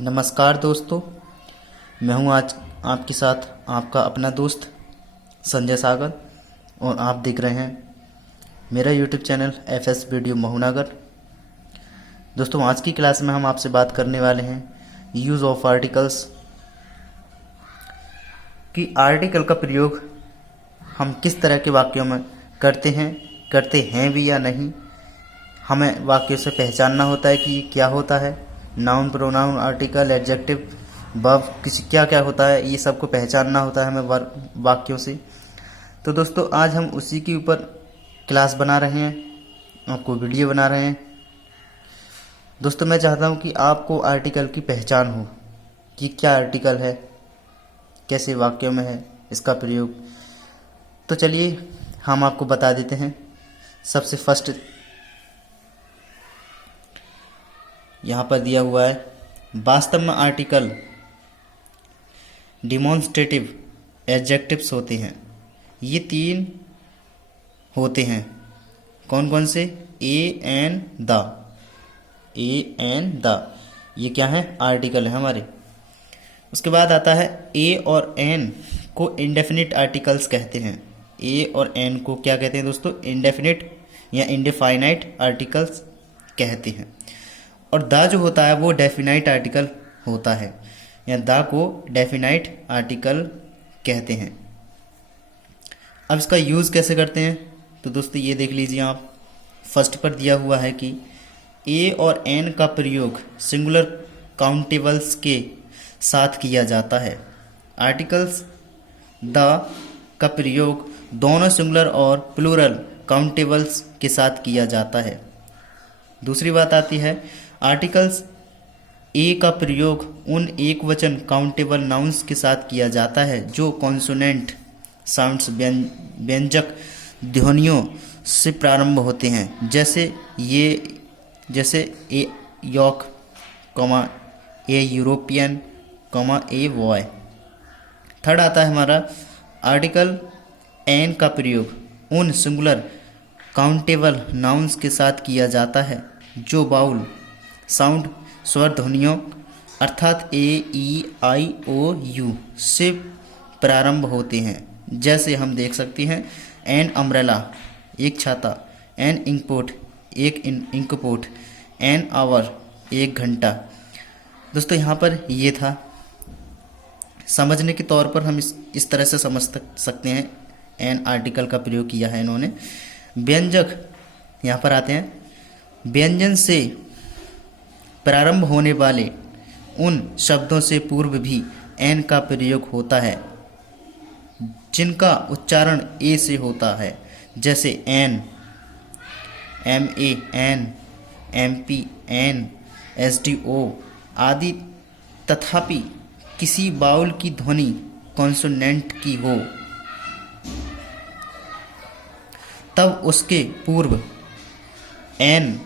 नमस्कार दोस्तों, मैं हूं आज आपके साथ आपका अपना दोस्त संजय सागर और आप देख रहे हैं मेरा यूट्यूब चैनल एफएस वीडियो महुनागर। दोस्तों, आज की क्लास में हम आपसे बात करने वाले हैं यूज़ ऑफ आर्टिकल्स कि आर्टिकल का प्रयोग हम किस तरह के वाक्यों में करते हैं भी या नहीं। हमें वाक्यों से पहचानना होता है कि ये क्या होता है, noun, pronoun, article, adjective, verb, किसी क्या क्या होता है, ये सबको पहचानना होता है हमें वाक्यों से। तो दोस्तों, आज हम उसी के ऊपर क्लास बना रहे हैं, आपको वीडियो बना रहे हैं। दोस्तों, मैं चाहता हूँ कि आपको आर्टिकल की पहचान हो कि क्या आर्टिकल है, कैसे वाक्यों में है इसका प्रयोग। तो चलिए हम आपको बता देते हैं। सबसे फर्स्ट यहाँ पर दिया हुआ है, वास्तव में आर्टिकल डिमॉन्स्ट्रेटिव एडजेक्टिव्स होते हैं। ये 3 होते हैं। कौन कौन से? A and the. ये क्या है? आर्टिकल है हमारे। उसके बाद आता है ए और एन को इंडेफिनिट आर्टिकल्स कहते हैं। ए और एन को क्या कहते हैं दोस्तों? इंडेफिनिट या इंडेफाइनाइट आर्टिकल्स कहते हैं। और द जो होता है वो डेफिनाइट आर्टिकल होता है, या द को डेफिनाइट आर्टिकल कहते हैं। अब इसका यूज़ कैसे करते हैं तो दोस्तों ये देख लीजिए आप। फर्स्ट पर दिया हुआ है कि ए और एन का प्रयोग सिंगुलर काउंटेबल्स के साथ किया जाता है। आर्टिकल्स द का प्रयोग दोनों सिंगुलर और प्लूरल काउंटेबल्स के साथ किया जाता है। दूसरी बात आती है, आर्टिकल्स ए का प्रयोग उन एकवचन काउंटेबल नाउन्स के साथ किया जाता है जो कॉन्सोनेंट साउंड्स व्यंजक ध्वनियों से प्रारंभ होते हैं, जैसे a yoke, a European, a boy. Third आता है हमारा, आर्टिकल एन का प्रयोग उन सिंगुलर काउंटेबल नाउन्स के साथ किया जाता है जो बाउल साउंड स्वर ध्वनियों अर्थात ए ई आई ओ यू से प्रारंभ होते हैं। जैसे हम देख सकते हैं, एन अम्ब्रेला एक छाता, एन इंकपोट एक इंकपोट, एन आवर एक घंटा। दोस्तों, यहाँ पर ये था। समझने के तौर पर हम इस तरह से समझ सकते हैं। एन आर्टिकल का प्रयोग किया है इन्होंने। व्यंजक यहाँ पर आते हैं। व्यंजन से प्रारंभ होने वाले उन शब्दों से पूर्व भी एन का प्रयोग होता है जिनका उच्चारण ए से होता है, जैसे N, M A N, M P N, S D O आदि। तथापि किसी बाउल की ध्वनि कॉन्सोनेंट की हो तब उसके पूर्व एन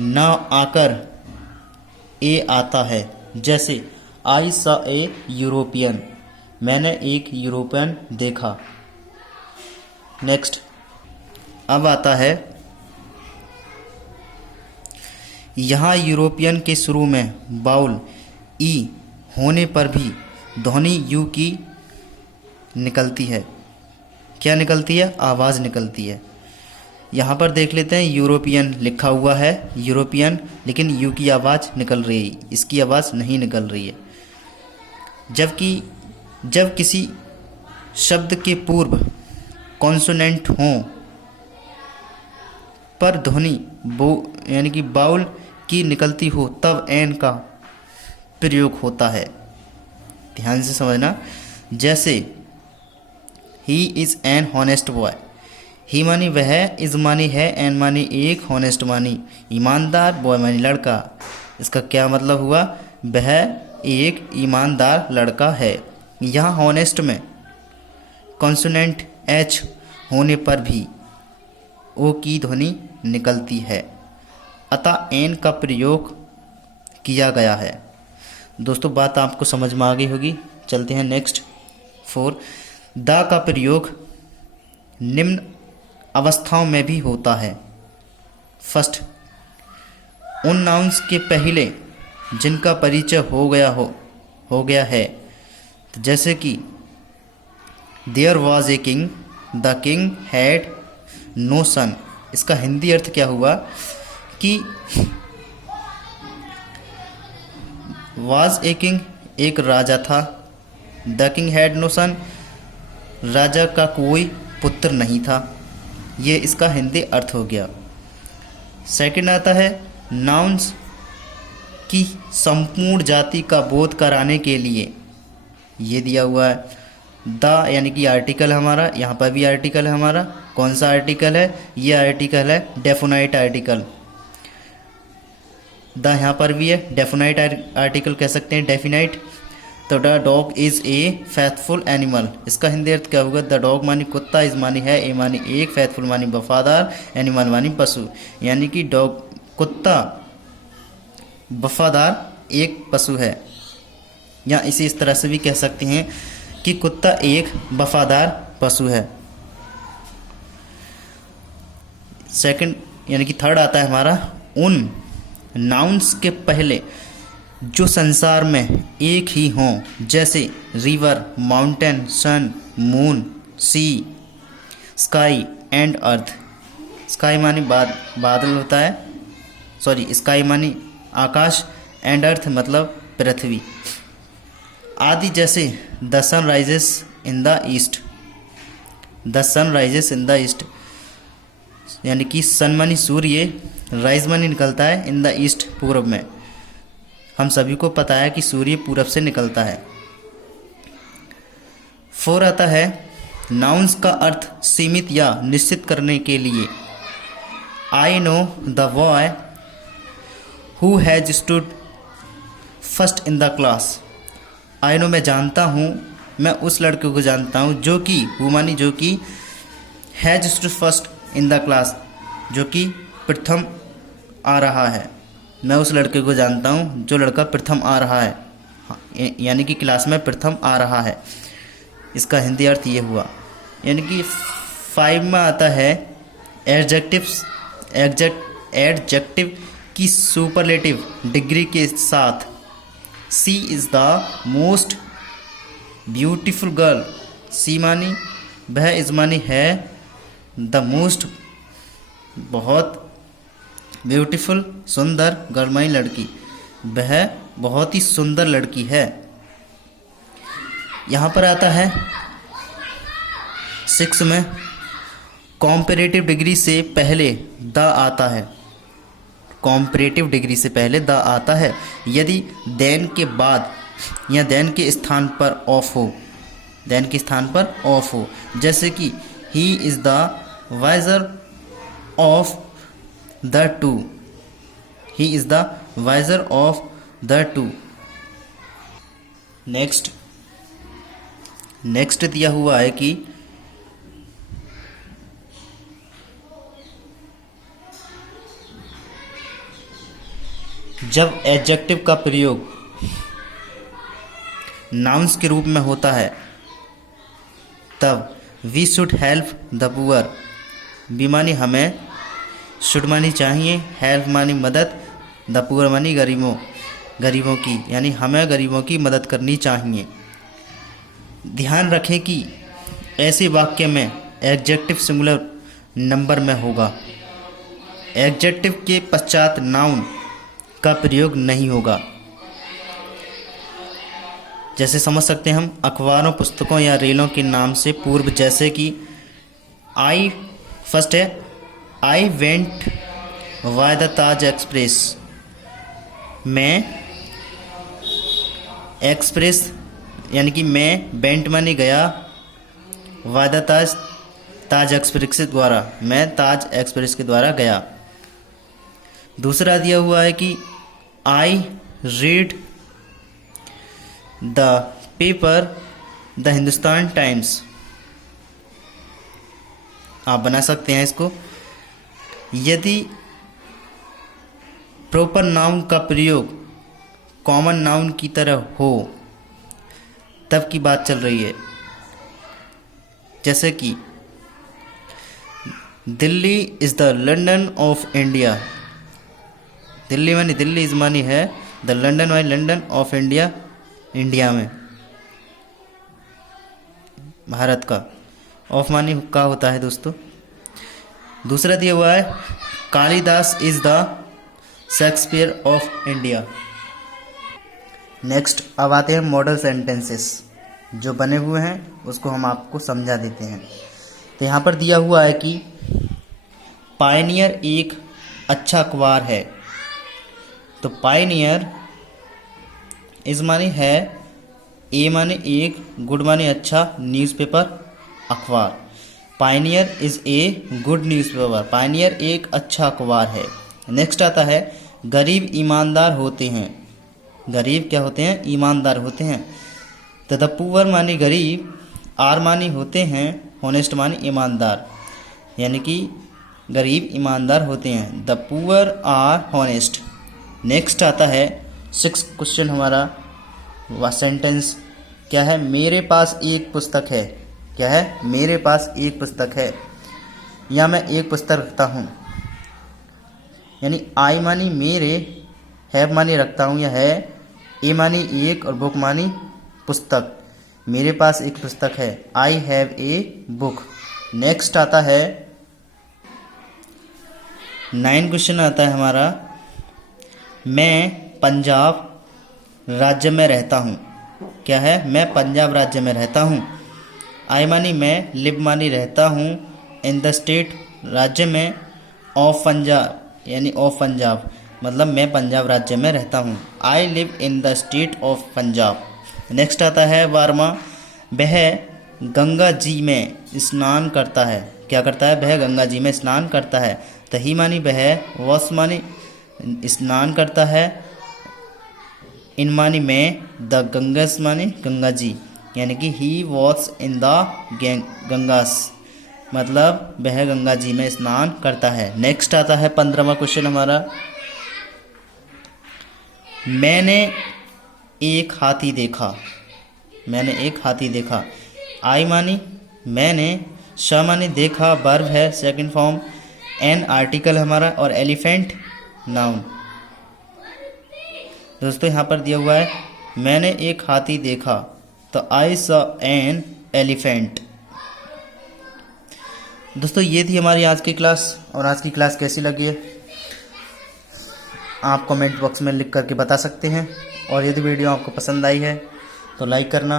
न आकर ए आता है। जैसे आई सा ए यूरोपियन, मैंने एक यूरोपियन देखा। नेक्स्ट अब आता है, यहाँ यूरोपियन के शुरू में बाउल ई होने पर भी ध्वनि यू की निकलती है। क्या निकलती है? आवाज़ निकलती है। यहाँ पर देख लेते हैं, यूरोपियन लिखा हुआ है, यूरोपियन, लेकिन यू की आवाज़ निकल रही है, इसकी आवाज़ नहीं निकल रही है। जबकि जब किसी शब्द के पूर्व कॉन्सोनेंट हों पर ध्वनि यानी कि बाउल की निकलती हो तब एन का प्रयोग होता है। ध्यान से समझना। जैसे he is an honest boy, he मानी वह, इज मानी है, एन मानी एक, हॉनेस्ट मानी ईमानदार, बॉय मानी लड़का। इसका क्या मतलब हुआ? वह एक ईमानदार लड़का है। यहाँ हॉनेस्ट में कॉन्सोनेंट एच होने पर भी ओ की ध्वनि निकलती है, अतः एन का प्रयोग किया गया है। दोस्तों, बात आपको समझ में आ गई होगी। चलते हैं नेक्स्ट 4। द का प्रयोग निम्न अवस्थाओं में भी होता है। फर्स्ट, उन नाउन्स के पहले जिनका परिचय हो गया है। तो जैसे कि there was a king, the king had no son. इसका हिंदी अर्थ क्या हुआ कि वॉज ए किंग एक राजा था, द किंग हैड नो सन राजा का कोई पुत्र नहीं था। ये इसका हिंदी अर्थ हो गया। सेकंड आता है नाउन्स की संपूर्ण जाति का बोध कराने के लिए। ये दिया हुआ है द यानी कि आर्टिकल हमारा, यहाँ पर भी आर्टिकल है हमारा। कौन सा आर्टिकल है? ये आर्टिकल है डेफिनाइट आर्टिकल। द यहाँ पर भी है, डेफिनाइट आर्टिकल कह सकते हैं, डेफिनाइट। तो the dog is a faithful animal. इसका हिंदी अर्थ क्या होगा? द डॉग मानी कुत्ता, इज मानी है, ए मानी एक, फेथफुल मानी वफादार, एनिमल मानी पशु। यानी कि डॉग कुत्ता वफादार एक पशु है। या इस तरह से भी कह सकते हैं कि कुत्ता एक वफादार पशु है। सेकंड यानी कि थर्ड आता है हमारा उन नाउन्स के पहले जो संसार में एक ही हों, जैसे river, mountain, sun, moon, sea, sky and earth. Sky मानी बादल होता है, सॉरी स्काई मानी आकाश, एंड अर्थ मतलब पृथ्वी आदि। जैसे the sun rises in the east, the sun rises in the east यानी कि सन मानी सूर्य, राइज मानी निकलता है, इन द ईस्ट पूर्व में। हम सभी को पता है कि सूर्य पूरब से निकलता है। 4 आता है नाउन्स का अर्थ सीमित या निश्चित करने के लिए। I know the boy who has stood first in the class. I know मैं जानता हूँ, मैं उस लड़के को जानता हूँ जो कि हु मानी जो कि, has stood first in the class जो कि प्रथम आ रहा है। मैं उस लड़के को जानता हूँ जो लड़का प्रथम आ रहा है, यानी कि क्लास में प्रथम आ रहा है। इसका हिंदी अर्थ ये हुआ। यानी कि 5 में आता है एडजेक्टिव की सुपरलेटिव डिग्री के साथ। She is the most beautiful girl. She मानी वह, इज़ मानी है, द मोस्ट बहुत, ब्यूटीफुल सुंदर, गर्ल मानी लड़की, वह बहुत ही सुंदर लड़की है। यहाँ पर आता है 6 में कॉम्परेटिव डिग्री से पहले द आता है। कॉम्परेटिव डिग्री से पहले द आता है यदि देन के बाद या देन के स्थान पर ऑफ हो, देन के स्थान पर ऑफ हो। जैसे कि he is the wiser of the two, he is the wiser of the two. Next दिया हुआ है कि जब एडजेक्टिव का प्रयोग नाउन्स के रूप में होता है तब we should help the poor. B मानी हमें, शुड मानी चाहिए, हेल्प मानी मदद, द पुअर मानी गरीबों की, यानी हमें गरीबों की मदद करनी चाहिए। ध्यान रखें कि ऐसे वाक्य में एडजेक्टिव सिंगुलर नंबर में होगा। एडजेक्टिव के पश्चात नाउन का प्रयोग नहीं होगा। जैसे समझ सकते हैं हम अखबारों, पुस्तकों या रेलों के नाम से पूर्व, जैसे कि आई फर्स्ट है I went why the Taj express. मैं एक्सप्रेस यानी कि मैं वेंट मानी गया, वाय द ताज एक्सप्रेस के द्वारा, मैं ताज एक्सप्रेस के द्वारा गया। दूसरा दिया हुआ है कि I read the paper the Hindustan times. आप बना सकते हैं इसको। यदि प्रॉपर नाउन का प्रयोग कॉमन नाउन की तरह हो तब की बात चल रही है। जैसे कि Delhi is the London of India. Delhi मानी, दिल्ली इज़ मानी है, the London I London of India, India में, भारत का। ऑफ मानी का होता है दोस्तों। दूसरा दिया हुआ है Kalidas is the Shakespeare of India. Next अब आते हैं मॉडल सेंटेंसेस जो बने हुए हैं उसको हम आपको समझा देते हैं। तो यहाँ पर दिया हुआ है कि पायनियर एक अच्छा अखबार है। तो पायनियर इस माने है, ए माने एक, गुड माने अच्छा, न्यूज़पेपर अखबार। Pioneer is a good newspaper, Pioneer एक अच्छा अखबार है। नेक्स्ट आता है गरीब ईमानदार होते हैं। गरीब क्या होते हैं? ईमानदार होते हैं। तो द पुअर मानी गरीब, आर मानी होते हैं, होनेस्ट मानी ईमानदार, यानी कि गरीब ईमानदार होते हैं। The poor are honest. Next आता है 6 क्वेश्चन हमारा वह सेंटेंस क्या है? मेरे पास एक पुस्तक है। क्या है? मेरे पास एक पुस्तक है, या मैं एक पुस्तक रखता हूँ। यानी आई मानी मेरे, हैव मानी रखता हूँ या है, ए मानी एक और बुक मानी पुस्तक। मेरे पास एक पुस्तक है, I have a book. Next आता है 9 क्वेश्चन आता है हमारा, मैं पंजाब राज्य में रहता हूँ। क्या है? मैं पंजाब राज्य में रहता हूँ। आई मानी मैं, लिव मानी रहता हूँ, इन द स्टेट राज्य में, ऑफ पंजाब यानी ऑफ पंजाब मतलब मैं पंजाब राज्य में रहता हूँ। I live in the state of Punjab. Next आता है 12वां, वह गंगा जी में स्नान करता है। क्या करता है? वह गंगा जी में स्नान करता है। तो ही मानी वह, वॉस मानी स्नान करता है, इन मानी में, द गंगस मानी गंगा जी, यानी कि ही वॉस इन द गंगास मतलब वह गंगा जी में स्नान करता है। नेक्स्ट आता है 15वां क्वेश्चन हमारा, मैंने एक हाथी देखा। मैंने एक हाथी देखा। आई मानी मैंने, श मानी देखा, वर्ब है सेकंड फॉर्म, एन आर्टिकल हमारा, और एलिफेंट नाउन। दोस्तों यहाँ पर दिया हुआ है मैंने एक हाथी देखा, तो आई सॉ एन एलिफेंट। दोस्तों ये थी हमारी आज की क्लास, और आज की क्लास कैसी लगी है आप कमेंट बॉक्स में लिख करके बता सकते हैं। और यदि वीडियो आपको पसंद आई है तो लाइक करना।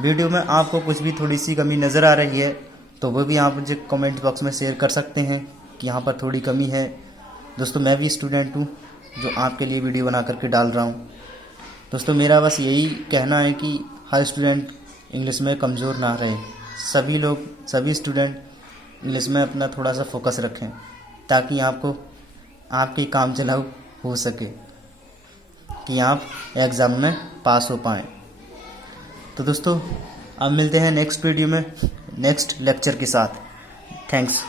वीडियो में आपको कुछ भी थोड़ी सी कमी नज़र आ रही है तो वो भी आप मुझे कमेंट बॉक्स में शेयर कर सकते हैं कि यहाँ पर थोड़ी कमी है। दोस्तों मैं भी स्टूडेंट हूँ जो आपके लिए वीडियो बना करके डाल रहा हूँ। दोस्तों मेरा बस यही कहना है कि हर स्टूडेंट इंग्लिश में कमज़ोर ना रहे। सभी लोग, सभी स्टूडेंट इंग्लिश में अपना थोड़ा सा फोकस रखें ताकि आपको आपके काम चलाऊ हो सके कि आप एग्ज़ाम में पास हो पाएँ। तो दोस्तों अब मिलते हैं नेक्स्ट वीडियो में नेक्स्ट लेक्चर के साथ। थैंक्स।